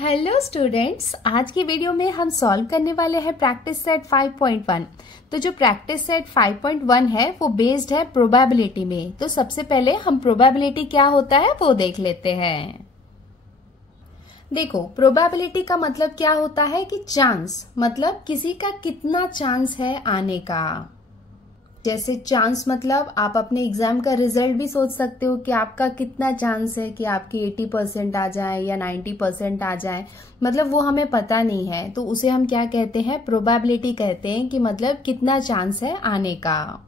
Hello students, आज की video में हम सॉल्व करने वाले हैं प्रैक्टिस सेट 5.1। तो जो प्रैक्टिस सेट 5.1 है वो बेस्ड है प्रोबेबिलिटी में। तो सबसे पहले हम प्रोबेबिलिटी क्या होता है वो देख लेते हैं। देखो, प्रोबेबिलिटी का मतलब क्या होता है कि चांस, मतलब किसी का कितना चांस है आने का। जैसे चांस मतलब आप अपने एग्जाम का रिजल्ट भी सोच सकते हो कि आपका कितना चांस है कि आपकी 80% आ जाए या 90% आ जाए, मतलब वो हमें पता नहीं है। तो उसे हम क्या कहते हैं, प्रोबेबिलिटी कहते हैं कि मतलब कितना चांस है आने का।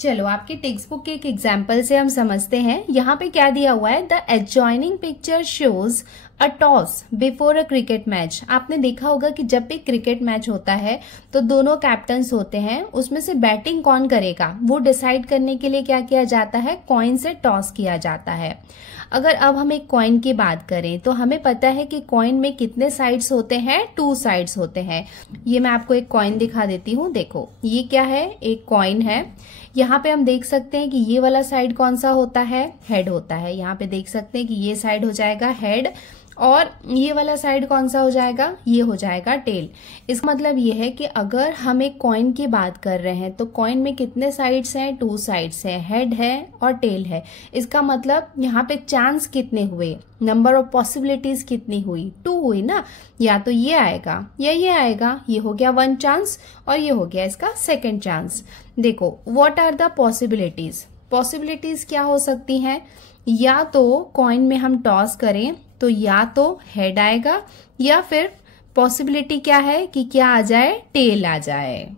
चलो आपकी टेक्स्ट बुक के एक एग्जाम्पल से हम समझते हैं। यहाँ पे क्या दिया हुआ है, the adjoining picture shows a toss before a cricket match. आपने देखा होगा कि जब भी क्रिकेट मैच होता है तो दोनों कैप्टन्स होते हैं, उसमें से बैटिंग कौन करेगा वो डिसाइड करने के लिए क्या किया जाता है, कॉइन से टॉस किया जाता है। अगर अब हम एक कॉइन की बात करें तो हमें पता है कि कॉइन में कितने साइड्स होते हैं, 2 साइड्स होते हैं। ये मैं आपको एक कॉइन दिखा देती हूँ। देखो ये क्या है, एक कॉइन है। यहाँ पे हम देख सकते हैं कि ये वाला साइड कौन सा होता है, हेड होता है। यहाँ पे देख सकते हैं कि ये साइड हो जाएगा हेड और ये वाला साइड कौन सा हो जाएगा, ये हो जाएगा टेल। इसका मतलब ये है कि अगर हम एक कॉइन की बात कर रहे हैं तो कॉइन में कितने साइड्स हैं, 2 साइड्स हैं, हेड है और टेल है। इसका मतलब यहाँ पे चांस कितने हुए, नंबर ऑफ पॉसिबिलिटीज कितनी हुई, 2 हुई ना। या तो ये आएगा या ये आएगा। ये हो गया 1 चांस और ये हो गया इसका 2nd चांस। देखो what are the possibilities. Possibilities क्या हो सकती हैं, या तो कॉइन में हम टॉस करें तो या तो हेड आएगा, या फिर पॉसिबिलिटी क्या है कि क्या आ जाए, टेल आ जाए।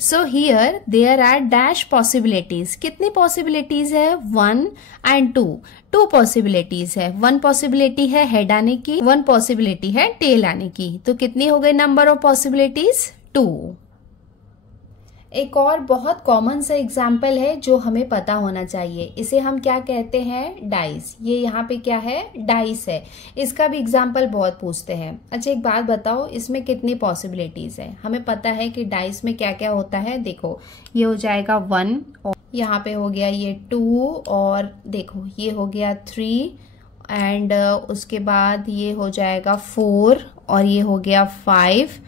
So here there are dash possibilities. कितनी पॉसिबिलिटीज है, 1 and 2 पॉसिबिलिटीज है। 1 पॉसिबिलिटी है हेड आने की, 1 पॉसिबिलिटी है टेल आने की। तो कितनी हो गई नंबर ऑफ पॉसिबिलिटीज, 2। एक और बहुत कॉमन सा एग्जाम्पल है जो हमें पता होना चाहिए। इसे हम क्या कहते हैं, डाइस। ये यहाँ पे क्या है, डाइस है। इसका भी एग्जाम्पल बहुत पूछते हैं। अच्छा एक बात बताओ, इसमें कितनी पॉसिबिलिटीज है। हमें पता है कि डाइस में क्या क्या होता है। देखो ये हो जाएगा 1 और यहाँ पे हो गया ये 2 और देखो ये हो गया 3 एंड उसके बाद ये हो जाएगा 4 और ये हो गया 5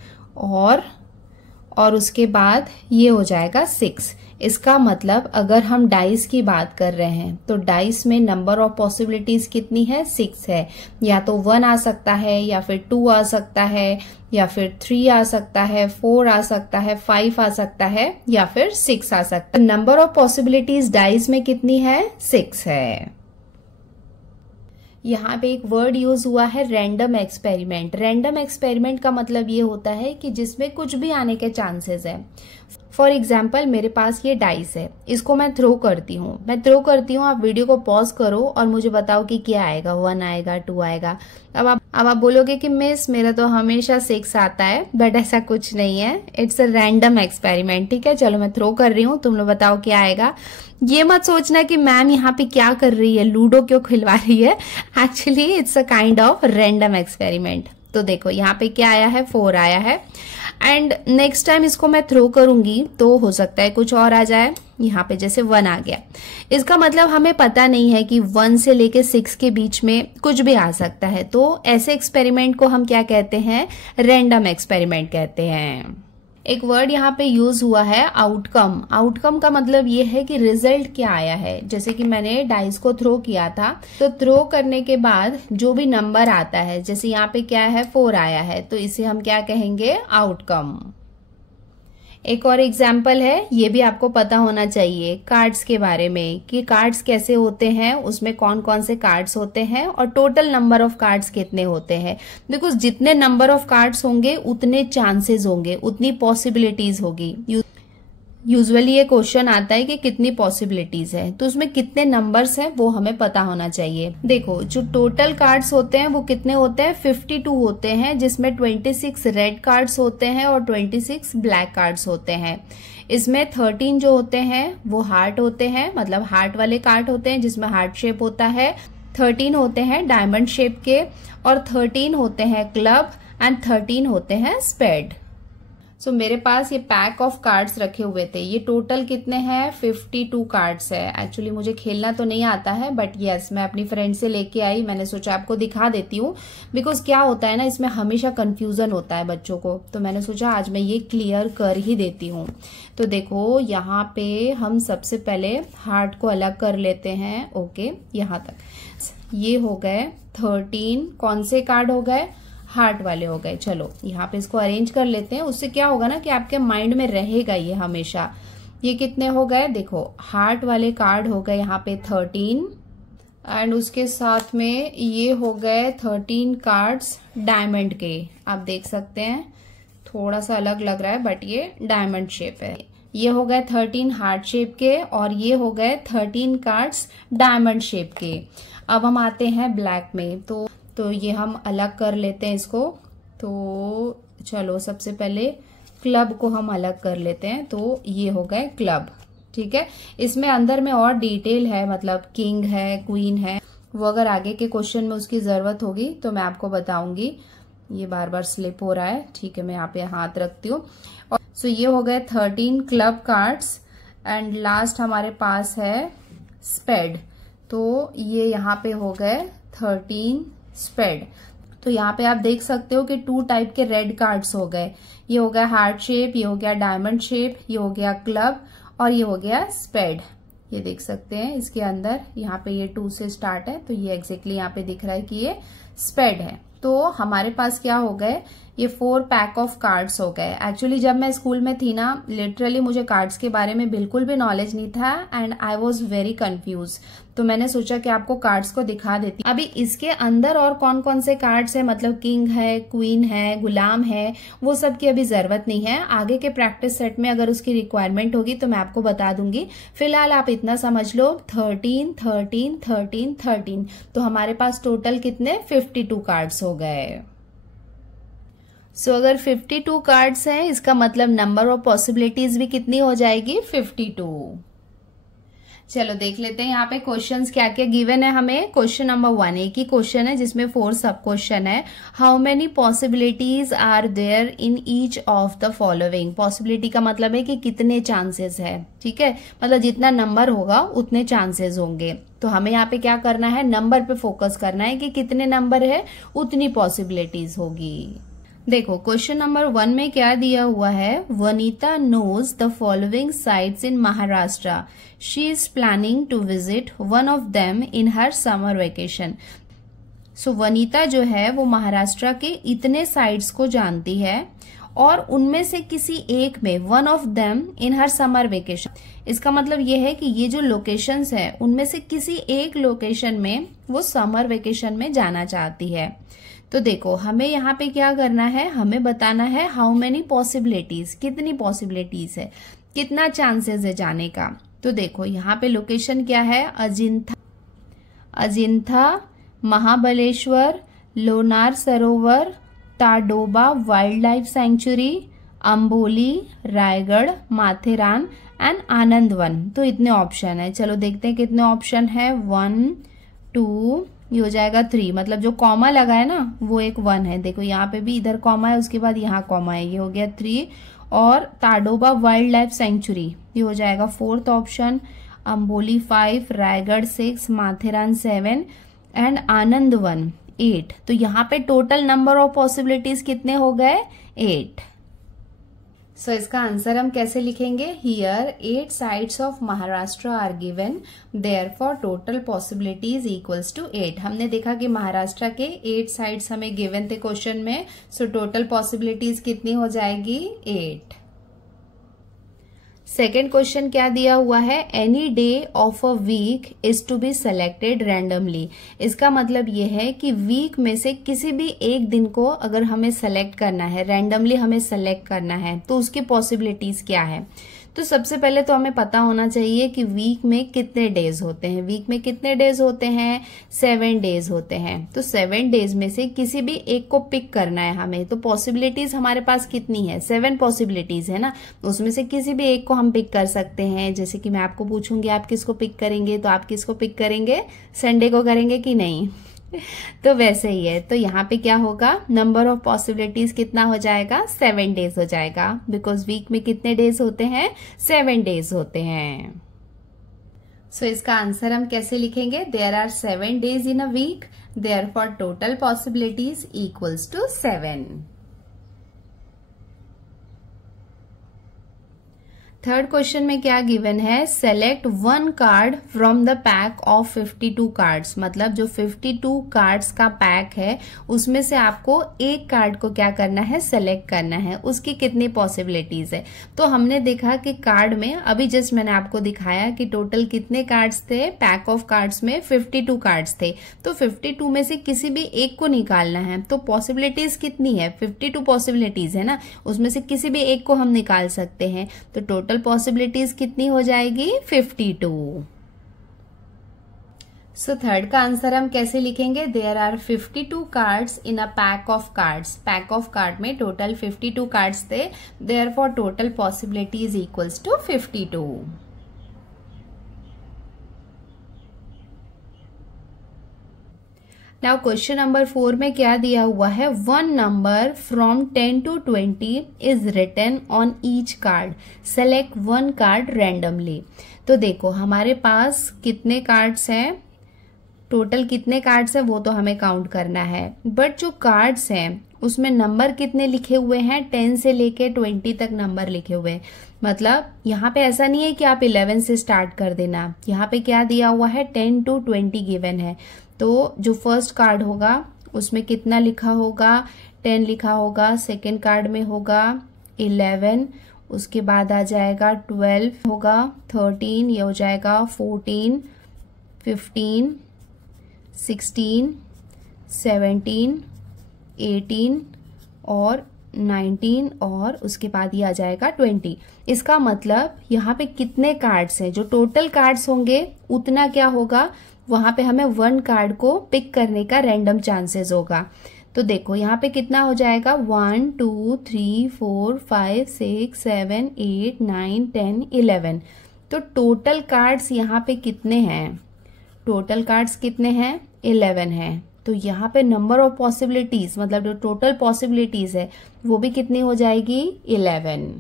और उसके बाद ये हो जाएगा 6। इसका मतलब अगर हम डाइस की बात कर रहे हैं तो डाइस में नंबर ऑफ पॉसिबिलिटीज कितनी है, 6 है। या तो 1 आ सकता है, या फिर 2 आ सकता है, या फिर 3 आ सकता है, 4 आ सकता है, 5 आ सकता है, या फिर 6 आ सकता है। नंबर ऑफ पॉसिबिलिटीज डाइस में कितनी है, 6 है। यहाँ पे एक वर्ड यूज हुआ है रैंडम एक्सपेरिमेंट। रैंडम एक्सपेरिमेंट का मतलब ये होता है कि जिसमें कुछ भी आने के चांसेस है। फॉर एग्जाम्पल मेरे पास ये डाइस है, इसको मैं थ्रो करती हूँ, आप वीडियो को पॉज करो और मुझे बताओ कि क्या आएगा, 1 आएगा, 2 आएगा। अब आप बोलोगे कि मिस मेरा तो हमेशा 6 आता है, बट ऐसा कुछ नहीं है। इट्स अ रैंडम एक्सपेरिमेंट, ठीक है। चलो मैं थ्रो कर रही हूँ, तुम लोग बताओ क्या आएगा। ये मत सोचना कि मैम यहाँ पे क्या कर रही है, लूडो क्यों खिलवा रही है। Actually it's a kind of random experiment. तो देखो यहाँ पे क्या आया है, 4 आया है एंड नेक्स्ट टाइम इसको मैं थ्रो करूंगी तो हो सकता है कुछ और आ जाए। यहाँ पे जैसे 1 आ गया, इसका मतलब हमें पता नहीं है कि 1 से लेके 6 के बीच में कुछ भी आ सकता है। तो ऐसे एक्सपेरिमेंट को हम क्या कहते हैं, रैंडम एक्सपेरिमेंट कहते हैं। एक वर्ड यहाँ पे यूज हुआ है आउटकम। आउटकम का मतलब ये है कि रिजल्ट क्या आया है। जैसे कि मैंने डाइस को थ्रो किया था, तो थ्रो करने के बाद जो भी नंबर आता है, जैसे यहाँ पे क्या है, 4 आया है, तो इसे हम क्या कहेंगे, आउटकम। एक और एग्जाम्पल है, ये भी आपको पता होना चाहिए, कार्ड्स के बारे में, कि कार्ड्स कैसे होते हैं, उसमें कौन कौन से कार्ड्स होते हैं और टोटल नंबर ऑफ कार्ड्स कितने होते हैं। बिकॉज जितने नंबर ऑफ कार्ड्स होंगे उतने चांसेस होंगे, उतनी पॉसिबिलिटीज होगी। यूजुअली ये क्वेश्चन आता है कि कितनी पॉसिबिलिटीज है, तो उसमें कितने नंबर्स हैं वो हमें पता होना चाहिए। देखो जो टोटल कार्ड्स होते हैं वो कितने होते हैं, 52 होते हैं, जिसमें 26 रेड कार्ड्स होते हैं और 26 ब्लैक कार्ड्स होते हैं। इसमें 13 जो होते हैं वो हार्ट होते हैं, मतलब हार्ट वाले कार्ड होते हैं जिसमें हार्ट शेप होता है। 13 होते हैं डायमंड शेप के और 13 होते हैं क्लब एंड 13 होते हैं स्पेड। सो मेरे पास ये पैक ऑफ कार्ड्स रखे हुए थे। ये टोटल कितने हैं? 52 कार्ड्स है। एक्चुअली मुझे खेलना तो नहीं आता है, बट यस मैं अपनी फ्रेंड से लेके आई। मैंने सोचा आपको दिखा देती हूँ, बिकॉज क्या होता है ना, इसमें हमेशा कंफ्यूजन होता है बच्चों को, तो मैंने सोचा आज मैं ये क्लियर कर ही देती हूँ। तो देखो यहाँ पे हम सबसे पहले हार्ट को अलग कर लेते हैं। ओके, यहाँ तक ये हो गए 13। कौन से कार्ड हो गए? हार्ट वाले हो गए। चलो यहाँ पे इसको अरेंज कर लेते हैं। उससे क्या होगा ना कि आपके माइंड में रहेगा ये हमेशा। ये कितने हो गए? देखो हार्ट वाले कार्ड हो गए यहाँ पे 13, एंड उसके साथ में ये हो गए 13 कार्ड्स डायमंड के। आप देख सकते हैं थोड़ा सा अलग लग रहा है, बट ये डायमंड शेप है। ये हो गए 13 हार्ट शेप के, और ये हो गए 13 कार्ड्स डायमंड शेप के। अब हम आते हैं ब्लैक में, तो ये हम अलग कर लेते हैं इसको। तो चलो सबसे पहले क्लब को हम अलग कर लेते हैं। तो ये हो गए क्लब, ठीक है। इसमें अंदर में और डिटेल है, मतलब किंग है, क्वीन है, वो अगर आगे के क्वेश्चन में उसकी जरूरत होगी तो मैं आपको बताऊंगी। ये बार बार स्लिप हो रहा है, ठीक है, मैं यहाँ पे हाथ रखती हूँ। और सो ये हो गए 13 क्लब कार्ड्स, एंड लास्ट हमारे पास है स्पेड। तो ये यहाँ पे हो गए 13 स्पेड। तो यहाँ पे आप देख सकते हो कि 2 टाइप के रेड कार्ड्स हो गए। ये हो गया हार्ट शेप, ये हो गया डायमंड शेप, ये हो गया क्लब, और ये हो गया स्पेड। ये देख सकते हैं इसके अंदर यहाँ पे ये 2 से स्टार्ट है, तो ये एग्जैक्टली यहाँ पे दिख रहा है कि ये स्पेड है। तो हमारे पास क्या हो गए? ये 4 पैक ऑफ कार्ड्स हो गए। एक्चुअली जब मैं स्कूल में थी ना, लिटरली मुझे कार्ड्स के बारे में बिल्कुल भी नॉलेज नहीं था, and I was very confuse. तो मैंने सोचा कि आपको कार्ड्स को दिखा देती। अभी इसके अंदर और कौन कौन से कार्ड्स है, मतलब किंग है, क्वीन है, गुलाम है, वो सब की अभी जरूरत नहीं है। आगे के प्रैक्टिस सेट में अगर उसकी रिक्वायरमेंट होगी तो मैं आपको बता दूंगी। फिलहाल आप इतना समझ लो 13, 13, 13, 13। तो हमारे पास टोटल कितने? 52 कार्ड्स हो गए। सो अगर 52 कार्ड्स हैं, इसका मतलब नंबर ऑफ पॉसिबिलिटीज भी कितनी हो जाएगी? 52। चलो देख लेते हैं यहाँ पे क्वेश्चंस क्या क्या गिवन है हमें। क्वेश्चन नंबर 1 एक ही क्वेश्चन है जिसमें 4 सब क्वेश्चन है। How many possibilities are there in each of the following. Possibility का मतलब है कि कितने चांसेस है, ठीक है, मतलब जितना नंबर होगा उतने चांसेस होंगे। तो हमें यहाँ पे क्या करना है? नंबर पे फोकस करना है कि कितने नंबर है उतनी पॉसिबिलिटीज होगी। देखो क्वेश्चन नंबर 1 में क्या दिया हुआ है? Vanita knows the following sites in Maharashtra. She is planning to visit one of them in her summer vacation. So Vanita जो है वो महाराष्ट्र के इतने साइट्स को जानती है, और उनमें से किसी एक में, one of them in her summer vacation. इसका मतलब ये है कि ये जो लोकेशंस है उनमें से किसी एक लोकेशन में वो समर वेकेशन में जाना चाहती है। तो देखो हमें यहाँ पे क्या करना है? हमें बताना है हाउ मेनी पॉसिबिलिटीज, कितनी पॉसिबिलिटीज है, कितना चांसेस है जाने का। तो देखो यहाँ पे लोकेशन क्या है? अजिंथा, Mahabaleshwar, Lonar Sarovar, Tadoba wild life sanctuary, Amboli, Raigad, Matheran and Anandwan. तो इतने ऑप्शन है। चलो देखते हैं कितने ऑप्शन है। 1, 2, ये हो जाएगा 3, मतलब जो कॉमा लगा है ना वो एक 1 है। देखो यहाँ पे भी इधर कॉमा है, उसके बाद यहाँ कॉमा है, ये हो गया 3। और ताडोबा वाइल्ड लाइफ सेंचुरी ये हो जाएगा 4th option. Amboli 5, Raigad 6, Matheran 7 and Anandwan 8। तो यहाँ पे टोटल नंबर ऑफ पॉसिबिलिटीज कितने हो गए? 8। सो इसका आंसर हम कैसे लिखेंगे? Here 8 sites of Maharashtra are given, therefore total possibilities equals to 8। हमने देखा कि महाराष्ट्र के 8 साइट्स हमें गिवन थे क्वेश्चन में, सो टोटल पॉसिबिलिटीज कितनी हो जाएगी? 8। सेकेंड क्वेश्चन क्या दिया हुआ है? Any day of a week is to be selected randomly. इसका मतलब ये है कि वीक में से किसी भी एक दिन को अगर हमें सेलेक्ट करना है, रैंडमली हमें सेलेक्ट करना है, तो उसकी पॉसिबिलिटीज क्या है? तो सबसे पहले तो हमें पता होना चाहिए कि वीक में कितने डेज होते हैं। वीक में कितने डेज होते हैं? 7 डेज होते हैं। तो 7 डेज में से किसी भी एक को पिक करना है हमें। तो पॉसिबिलिटीज हमारे पास कितनी है? 7 पॉसिबिलिटीज है ना, उसमें से किसी भी एक को हम पिक कर सकते हैं। जैसे कि मैं आपको पूछूंगी आप किसको पिक करेंगे, तो आप किसको पिक करेंगे? संडे को करेंगे कि नहीं? तो वैसे ही है, तो यहाँ पे क्या होगा, नंबर ऑफ पॉसिबिलिटीज कितना हो जाएगा, 7 डेज हो जाएगा, बिकॉज वीक में कितने डेज होते हैं, 7 डेज होते हैं। सो इसका आंसर हम कैसे लिखेंगे, there are 7 days in a week, therefore total possibilities equals to 7। Third question में क्या गिवन है, select 1 card from the pack of 52 cards, मतलब जो 52 कार्ड्स का पैक है उसमें से आपको एक कार्ड को क्या करना है, सेलेक्ट करना है, उसकी कितनी पॉसिबिलिटीज है। तो हमने देखा कि कार्ड में अभी जस्ट मैंने आपको दिखाया कि टोटल कितने कार्ड्स थे, पैक ऑफ कार्ड्स में 52 कार्ड्स थे, तो 52 में से किसी भी एक को निकालना है। तो पॉसिबिलिटीज कितनी है, 52 पॉसिबिलिटीज है ना, उसमें से किसी भी एक को हम निकाल सकते हैं। तो टोटल पॉसिबिलिटीज कितनी हो जाएगी, 52। सो थर्ड का आंसर हम कैसे लिखेंगे, there are 52 cards in a pack of cards, pack of card में टोटल 52 कार्ड्स थे, therefore total possibilities equals to 52। Now question number 4 में क्या दिया हुआ है, 1 number from 10 to 20 is written on each card, select 1 card randomly. तो देखो हमारे पास कितने कार्ड्स हैं, टोटल कितने कार्ड्स हैं वो तो हमें काउंट करना है, बट जो कार्ड्स हैं उसमें नंबर कितने लिखे हुए हैं, 10 से लेके 20 तक नंबर लिखे हुए हैं। मतलब यहाँ पे ऐसा नहीं है कि आप 11 से स्टार्ट कर देना, यहाँ पे क्या दिया हुआ है, 10 to 20 गिवन है। तो जो फर्स्ट कार्ड होगा उसमें कितना लिखा होगा, 10 लिखा होगा, सेकेंड कार्ड में होगा 11, उसके बाद आ जाएगा 12 होगा, 13 ये हो जाएगा, 14, 15, 16, 17, 18 और 19 और उसके बाद ये आ जाएगा 20। इसका मतलब यहाँ पे कितने कार्ड्स हैं, जो टोटल कार्ड्स होंगे उतना क्या होगा, वहां पे हमें 1 कार्ड को पिक करने का रैंडम चांसेस होगा। तो देखो यहाँ पे कितना हो जाएगा, 1 2 3 4 5 6 7 8 9 10 11। तो टोटल कार्ड्स यहाँ पे कितने हैं, टोटल कार्ड्स कितने हैं, 11 हैं। तो यहाँ पे नंबर ऑफ पॉसिबिलिटीज मतलब जो टोटल पॉसिबिलिटीज है वो भी कितनी हो जाएगी, 11।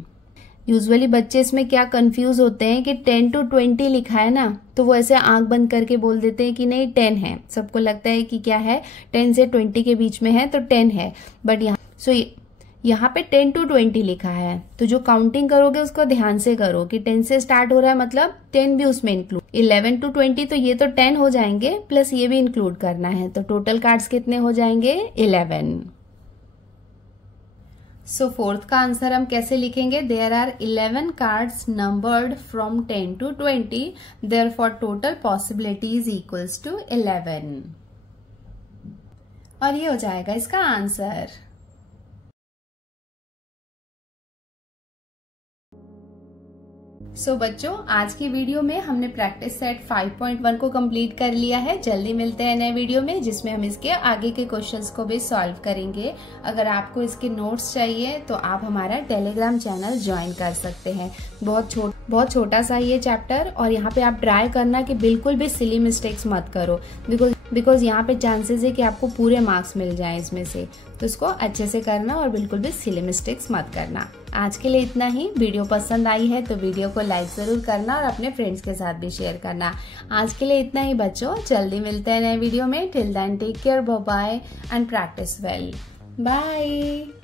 यूजुअली बच्चे इसमें क्या कंफ्यूज होते हैं कि 10 to 20 लिखा है ना, तो वो ऐसे आंख बंद करके बोल देते हैं कि नहीं 10 है, सबको लगता है कि क्या है 10 से 20 के बीच में है तो 10 है, बट यहाँ पे 10 to 20 लिखा है। तो जो काउंटिंग करोगे उसको ध्यान से करो कि 10 से स्टार्ट हो रहा है मतलब 10 भी उसमें इंक्लूड, 11 to 20 तो ये तो 10 हो जाएंगे प्लस ये भी इंक्लूड करना है, तो टोटल कार्ड्स कितने हो जाएंगे, 11। सो फोर्थ का आंसर हम कैसे लिखेंगे, there are 11 cards numbered from 10 to 20, therefore total possibilities equals to 11। और ये हो जाएगा इसका आंसर। सो बच्चों आज की वीडियो में हमने प्रैक्टिस सेट 5.1 को कंप्लीट कर लिया है। जल्दी मिलते हैं नए वीडियो में जिसमें हम इसके आगे के क्वेश्चंस को भी सॉल्व करेंगे। अगर आपको इसके नोट्स चाहिए तो आप हमारा टेलीग्राम चैनल ज्वाइन कर सकते हैं। बहुत छोटा सा ये चैप्टर, और यहाँ पे आप ट्राई करना कि बिल्कुल भी सिली मिस्टेक्स मत करो, बिकॉज यहाँ पे चांसेस है कि आपको पूरे मार्क्स मिल जाएं इसमें से, तो इसको अच्छे से करना और बिल्कुल भी सिली मिस्टेक्स मत करना। आज के लिए इतना ही। वीडियो पसंद आई है तो वीडियो को लाइक जरूर करना और अपने फ्रेंड्स के साथ भी शेयर करना। आज के लिए इतना ही बच्चों, जल्दी मिलते हैं नए वीडियो में। Till then take care, bye bye and practice well. Bye.